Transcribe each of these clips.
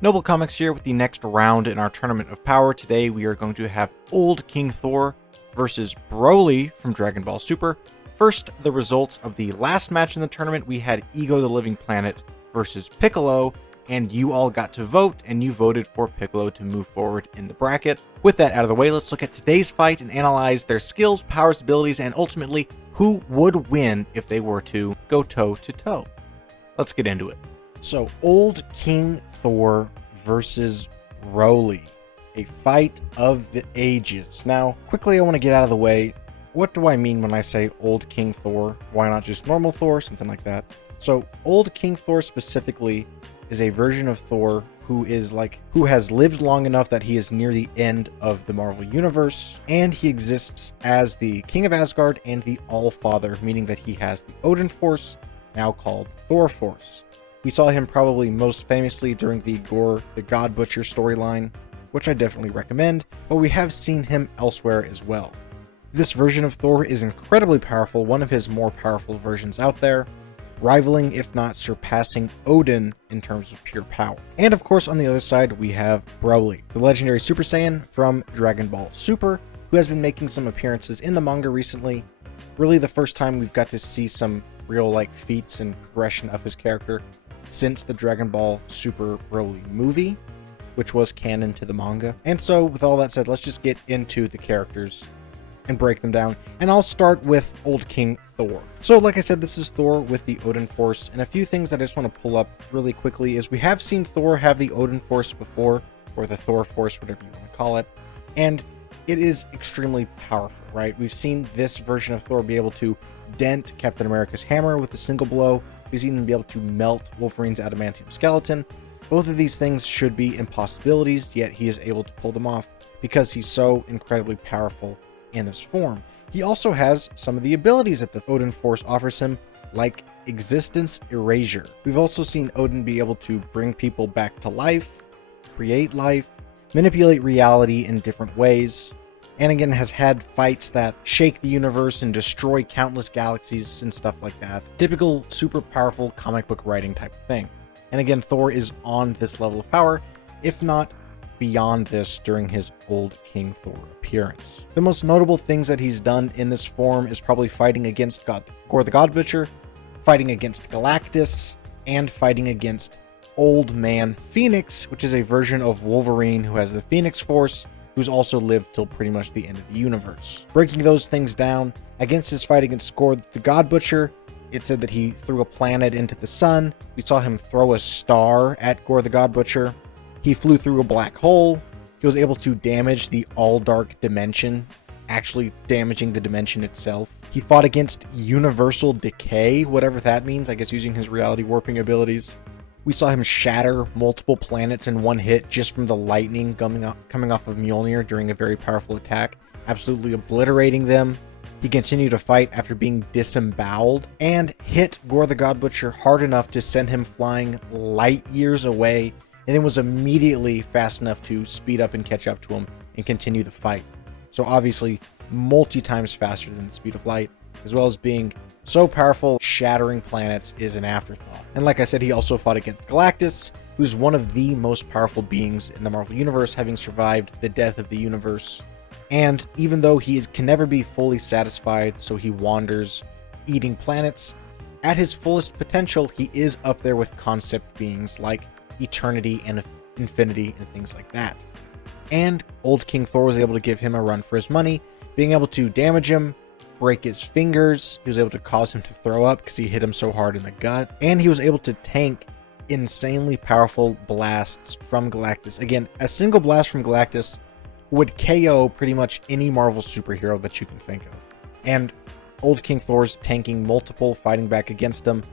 Noble Comics here with the next round in our Tournament of Power. Today we are going to have Old King Thor versus BROLY from Dragon Ball Super. First, the results of the last match in the tournament. We had Ego the Living Planet versus Piccolo, and you all got to vote, and you voted for Piccolo to move forward in the bracket. With that out of the way, let's look at today's fight and analyze their skills, powers, abilities, and ultimately who would win if they were to go toe-to-toe. Let's get into it. So, Old King Thor versus BROLY, a fight of the ages. Now, quickly I want to get out of the way, what do I mean when I say Old King Thor? Why not just normal Thor, something like that? So, Old King Thor specifically is a version of Thor who has lived long enough that he is near the end of the Marvel Universe, and he exists as the King of Asgard and the All-Father, meaning that he has the Odin Force, now called Thor Force. We saw him probably most famously during the Thor the God Butcher storyline, which I definitely recommend, but we have seen him elsewhere as well. This version of Thor is incredibly powerful, one of his more powerful versions out there, rivaling if not surpassing Odin in terms of pure power. And of course on the other side we have BROLY, the legendary Super Saiyan from Dragon Ball Super, who has been making some appearances in the manga recently. Really the first time we've got to see some real feats and progression of his character since the Dragon Ball Super BROLY movie, which was canon to the manga. And so with all that said, let's just get into the characters and break them down. And I'll start with Old King Thor. So like I said, this is Thor with the Odin Force, and a few things that I just want to pull up really quickly is we have seen Thor have the Odin Force before, or the Thor Force, whatever you want to call it, and it is extremely powerful, right? We've seen this version of Thor be able to dent Captain America's hammer with a single blow. We've seen him be able to melt Wolverine's adamantium skeleton. Both of these things should be impossibilities, yet he is able to pull them off because he's so incredibly powerful in this form. He also has some of the abilities that the Odin Force offers him, like Existence Erasure. We've also seen Odin be able to bring people back to life, create life, manipulate reality in different ways, and again has had fights that shake the universe and destroy countless galaxies and stuff like that. Typical super powerful comic book writing type of thing. And again, Thor is on this level of power, if not beyond this during his Old King Thor appearance. The most notable things that he's done in this form is probably fighting against Thor the God Butcher, fighting against Galactus, and fighting against Old Man Phoenix, which is a version of Wolverine who has the Phoenix Force, who's also lived till pretty much the end of the universe. Breaking those things down, against his fight against Thor the God Butcher, it said that he threw a planet into the sun. We saw him throw a star at Thor the God Butcher. He flew through a black hole. He was able to damage the all-dark dimension, actually damaging the dimension itself. He fought against universal decay, whatever that means, I guess using his reality warping abilities. We saw him shatter multiple planets in one hit just from the lightning coming off of Mjolnir during a very powerful attack, absolutely obliterating them. He continued to fight after being disemboweled and hit Thor the God Butcher hard enough to send him flying light years away, and then was immediately fast enough to speed up and catch up to him and continue the fight. So obviously multi-times faster than the speed of light, as well as being so powerful, shattering planets is an afterthought. And like I said, he also fought against Galactus, who's one of the most powerful beings in the Marvel Universe, having survived the death of the universe. And even though can never be fully satisfied, so he wanders, eating planets, at his fullest potential, he is up there with concept beings like eternity and infinity and things like that. And Old King Thor was able to give him a run for his money, being able to damage him, break his fingers. He was able to cause him to throw up because he hit him so hard in the gut, and he was able to tank insanely powerful blasts from Galactus. Again, a single blast from Galactus would KO pretty much any Marvel superhero that you can think of, and Old King Thor's tanking multiple, fighting back against them.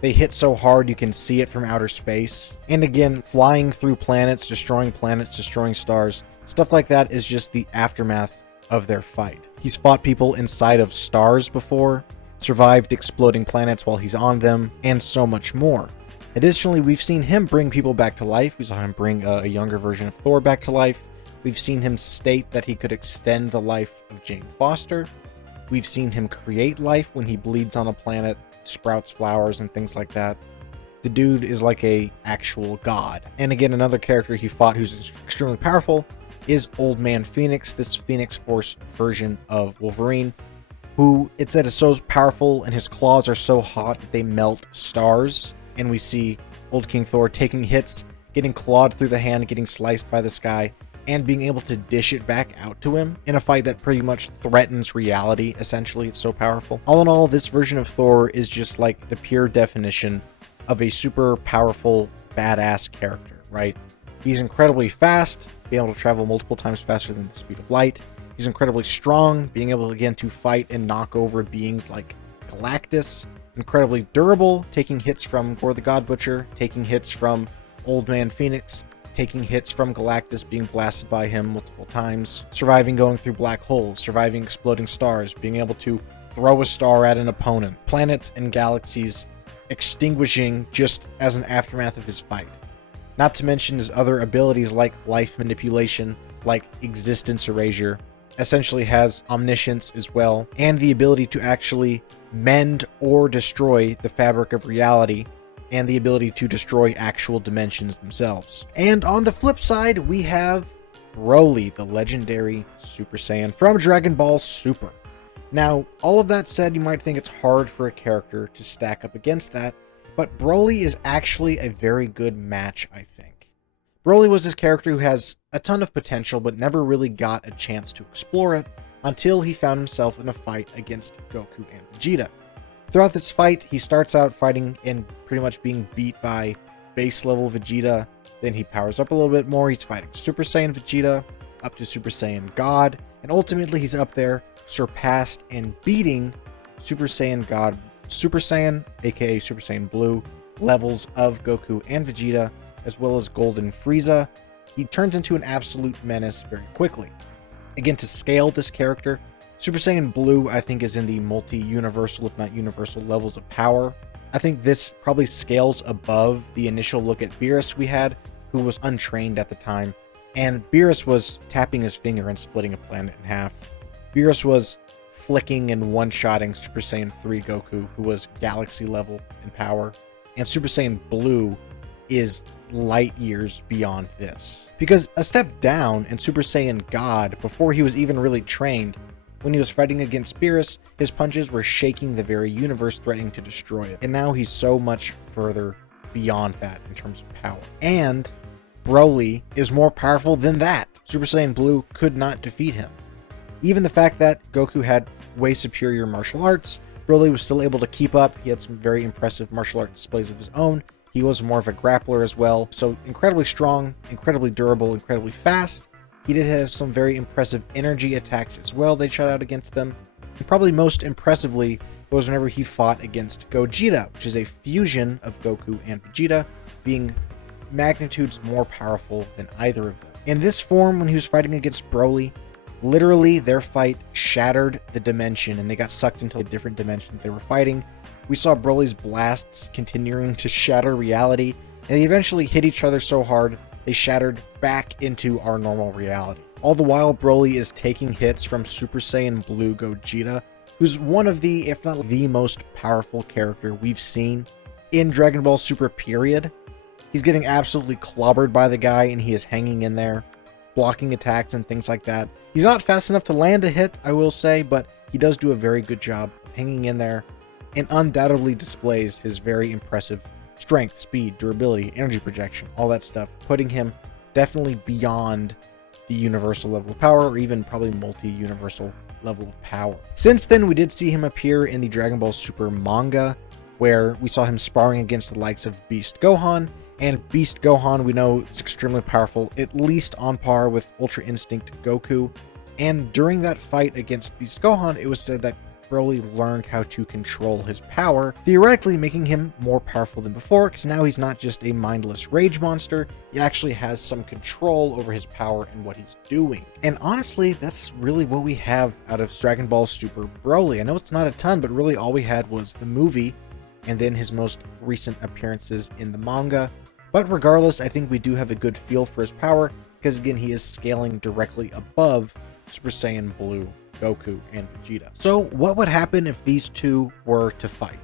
They hit so hard you can see it from outer space, and again flying through planets, destroying stars, stuff like that is just the aftermath of their fight. He's fought people inside of stars before, survived exploding planets while he's on them, and so much more. Additionally, we've seen him bring people back to life. We saw him bring a younger version of Thor back to life. We've seen him state that he could extend the life of Jane Foster. We've seen him create life when he bleeds on a planet, sprouts flowers and things like that. The dude is like a actual god. And again, another character he fought who's extremely powerful is Old Man Phoenix, this Phoenix Force version of Wolverine, who it said is so powerful and his claws are so hot that they melt stars. And we see Old King Thor taking hits, getting clawed through the hand, getting sliced by the sky, and being able to dish it back out to him in a fight that pretty much threatens reality, essentially. It's so powerful. All in all, this version of Thor is just like the pure definition of a super powerful, badass character, right? He's incredibly fast, being able to travel multiple times faster than the speed of light. He's incredibly strong, being able, again, to fight and knock over beings like Galactus. Incredibly durable, taking hits from Gore the God Butcher, taking hits from Old Man Phoenix, taking hits from Galactus, being blasted by him multiple times, surviving going through black holes, surviving exploding stars, being able to throw a star at an opponent, planets and galaxies extinguishing just as an aftermath of his fight. Not to mention his other abilities like life manipulation, like existence erasure, essentially has omniscience as well, and the ability to actually mend or destroy the fabric of reality, and the ability to destroy actual dimensions themselves. And on the flip side, we have BROLY, the legendary Super Saiyan from Dragon Ball Super. Now, all of that said, you might think it's hard for a character to stack up against that, but BROLY is actually a very good match, I think. BROLY was this character who has a ton of potential, but never really got a chance to explore it until he found himself in a fight against Goku and Vegeta. Throughout this fight, he starts out fighting and pretty much being beat by base level Vegeta. Then he powers up a little bit more. He's fighting Super Saiyan Vegeta, up to Super Saiyan God, and ultimately he's up there, surpassed and beating Super Saiyan God, Super Saiyan, aka Super Saiyan Blue, levels of Goku and Vegeta, as well as Golden Frieza. He turns into an absolute menace very quickly. Again, to scale this character, Super Saiyan Blue, I think, is in the multi-universal, if not universal, levels of power. I think this probably scales above the initial look at Beerus we had, who was untrained at the time. And Beerus was tapping his finger and splitting a planet in half. Beerus was flicking and one-shotting Super Saiyan 3 Goku, who was galaxy level in power. And Super Saiyan Blue is light years beyond this. Because a step down in Super Saiyan God, before he was even really trained, when he was fighting against Beerus, his punches were shaking the very universe, threatening to destroy it. And now he's so much further beyond that in terms of power. And BROLY is more powerful than that. Super Saiyan Blue could not defeat him. Even the fact that Goku had way superior martial arts, BROLY was still able to keep up. He had some very impressive martial art displays of his own. He was more of a grappler as well. So incredibly strong, incredibly durable, incredibly fast. He did have some very impressive energy attacks as well they shot out against them. And probably most impressively was whenever he fought against Gogeta, which is a fusion of Goku and Vegeta, being magnitudes more powerful than either of them. In this form, when he was fighting against BROLY, literally their fight shattered the dimension and they got sucked into a different dimension they were fighting. We saw BROLY's blasts continuing to shatter reality, and they eventually hit each other so hard they shattered back into our normal reality. All the while, BROLY is taking hits from Super Saiyan Blue Gogeta, who's one of the, if not the most powerful character we've seen in Dragon Ball Super period. He's getting absolutely clobbered by the guy, and he is hanging in there, blocking attacks and things like that. He's not fast enough to land a hit, I will say, but he does do a very good job of hanging in there, and undoubtedly displays his very impressive strength, speed, durability, energy projection, all that stuff, putting him definitely beyond the universal level of power, or even probably multi-universal level of power. Since then, we did see him appear in the Dragon Ball Super manga, where we saw him sparring against the likes of Beast Gohan, and Beast Gohan we know is extremely powerful, at least on par with Ultra Instinct Goku, and during that fight against Beast Gohan, it was said that BROLY learned how to control his power, theoretically making him more powerful than before, because now he's not just a mindless rage monster, he actually has some control over his power and what he's doing. And honestly, that's really what we have out of Dragon Ball Super BROLY. I know it's not a ton, but really all we had was the movie, and then his most recent appearances in the manga. But regardless, I think we do have a good feel for his power, because again, he is scaling directly above Super Saiyan Blue, Goku, and Vegeta. So what would happen if these two were to fight?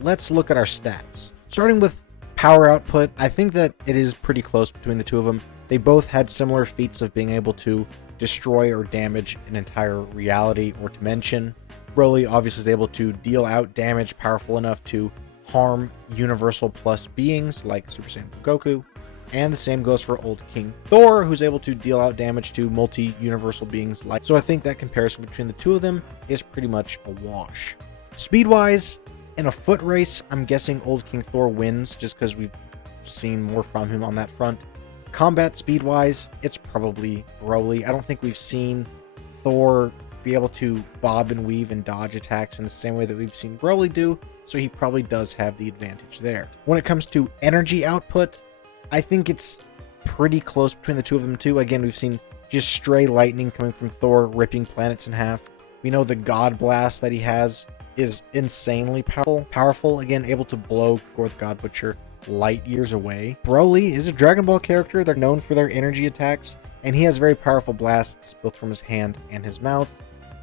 Let's look at our stats. Starting with Power output, I think that it is pretty close between the two of them. They both had similar feats of being able to destroy or damage an entire reality or dimension. BROLY obviously is able to deal out damage powerful enough to harm Universal Plus beings like Super Saiyan Goku. And the same goes for Old King Thor, who's able to deal out damage to multi-universal beings like. So I think that comparison between the two of them is pretty much a wash. Speed-wise, in a foot race, I'm guessing Old King Thor wins just because we've seen more from him on that front. Combat speed-wise, it's probably BROLY. I don't think we've seen Thor be able to bob and weave and dodge attacks in the same way that we've seen BROLY do, so he probably does have the advantage there. When it comes to energy output, I think it's pretty close between the two of them too. Again, we've seen just stray lightning coming from Thor, ripping planets in half. We know the God Blast that he has is insanely powerful. Again, able to blow Gorth Godbutcher light years away. BROLY is a Dragon Ball character. They're known for their energy attacks, and he has very powerful blasts both from his hand and his mouth.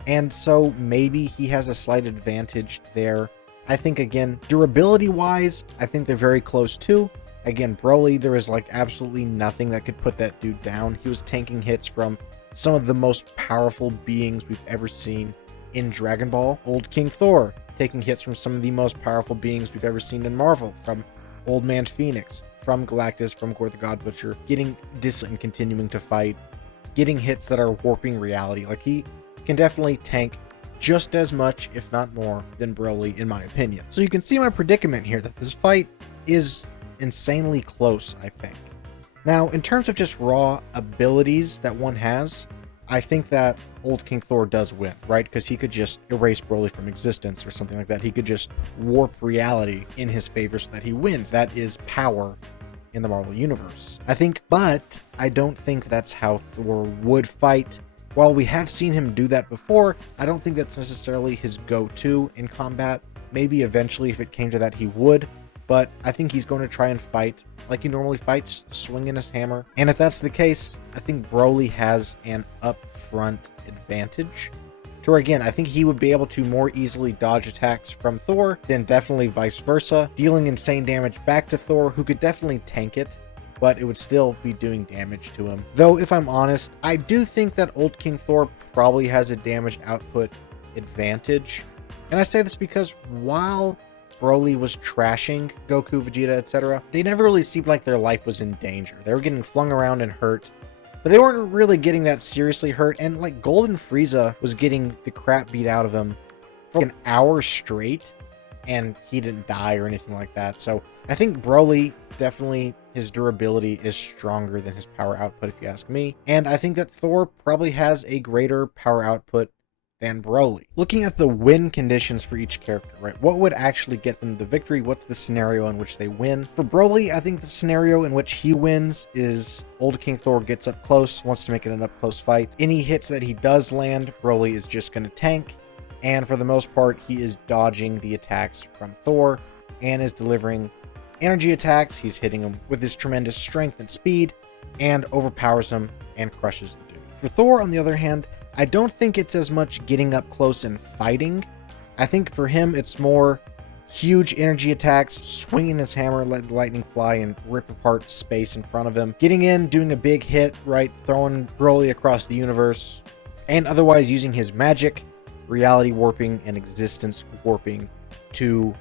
And so maybe he has a slight advantage there. I think, again, durability-wise, I think they're very close too. Again, BROLY, there is like absolutely nothing that could put that dude down. He was tanking hits from some of the most powerful beings we've ever seen in Dragon Ball. Old King Thor, taking hits from some of the most powerful beings we've ever seen in Marvel, from Old Man Phoenix, from Galactus, from Gorth the Godbutcher, getting distant and continuing to fight, getting hits that are warping reality. Like, he can definitely tank just as much, if not more, than BROLY, in my opinion. So you can see my predicament here, that this fight is insanely close, I think. Now, in terms of just raw abilities that one has, I think that Old King Thor does win, right? Because he could just erase BROLY from existence or something like that. He could just warp reality in his favor so that he wins. That is power in the Marvel Universe, I think. But I don't think that's how Thor would fight. While we have seen him do that before, I don't think that's necessarily his go-to in combat. Maybe eventually, if it came to that, he would. But I think he's going to try and fight like he normally fights, swinging his hammer. And if that's the case, I think BROLY has an upfront advantage. To where, again, I think he would be able to more easily dodge attacks from Thor than definitely vice versa, dealing insane damage back to Thor, who could definitely tank it, but it would still be doing damage to him. Though, if I'm honest, I do think that Old King Thor probably has a damage output advantage. And I say this because while BROLY was trashing Goku, Vegeta, etc., they never really seemed like their life was in danger. They were getting flung around and hurt, but they weren't really getting that seriously hurt. And like Golden Frieza was getting the crap beat out of him for like an hour straight, and he didn't die or anything like that. So I think BROLY, definitely his durability is stronger than his power output, if you ask me. And I think that Thor probably has a greater power output than BROLY. Looking at the win conditions for each character, right? What would actually get them the victory? What's the scenario in which they win? For BROLY, I think the scenario in which he wins is Old King Thor gets up close, wants to make it an up close fight. Any hits that he does land, BROLY is just going to tank. And for the most part, he is dodging the attacks from Thor and is delivering energy attacks. He's hitting him with his tremendous strength and speed and overpowers him and crushes the dude. For Thor, on the other hand, I don't think it's as much getting up close and fighting. I think for him, it's more huge energy attacks, swinging his hammer, letting the lightning fly and rip apart space in front of him, getting in, doing a big hit, right, throwing BROLY across the universe, and otherwise using his magic, reality warping, and existence warping to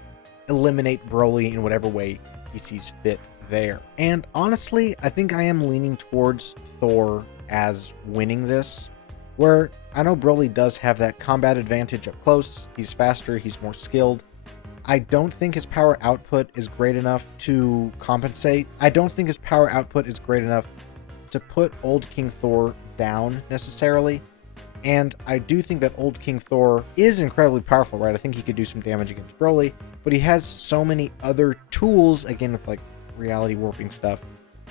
eliminate BROLY in whatever way he sees fit there. And honestly, I think I am leaning towards Thor as winning this, where I know BROLY does have that combat advantage up close. He's faster, he's more skilled. I don't think his power output is great enough to compensate. I don't think his power output is great enough to put Old King Thor down necessarily. And I do think that Old King Thor is incredibly powerful, right? I think he could do some damage against BROLY, but he has so many other tools, again with like reality warping stuff,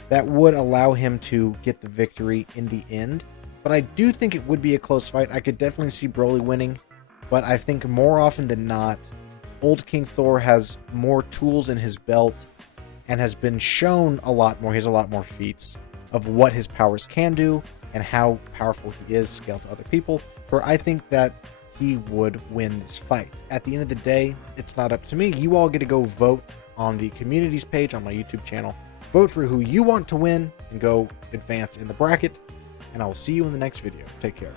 that would allow him to get the victory in the end. But I do think it would be a close fight. I could definitely see BROLY winning, but I think more often than not, Old King Thor has more tools in his belt and has been shown a lot more. He has a lot more feats of what his powers can do and how powerful he is scaled to other people, where I think that he would win this fight. At the end of the day, it's not up to me. You all get to go vote on the communities page on my YouTube channel. Vote for who you want to win and go advance in the bracket. And I will see you in the next video. Take care.